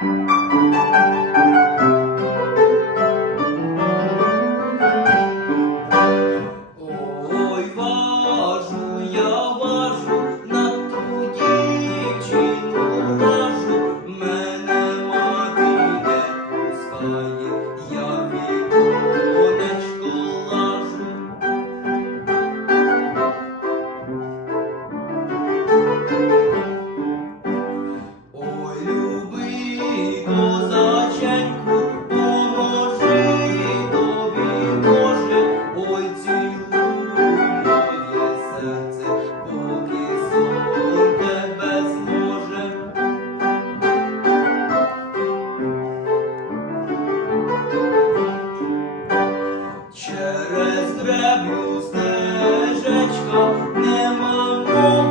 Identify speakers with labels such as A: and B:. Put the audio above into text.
A: Thank you. стежечка, нема мови.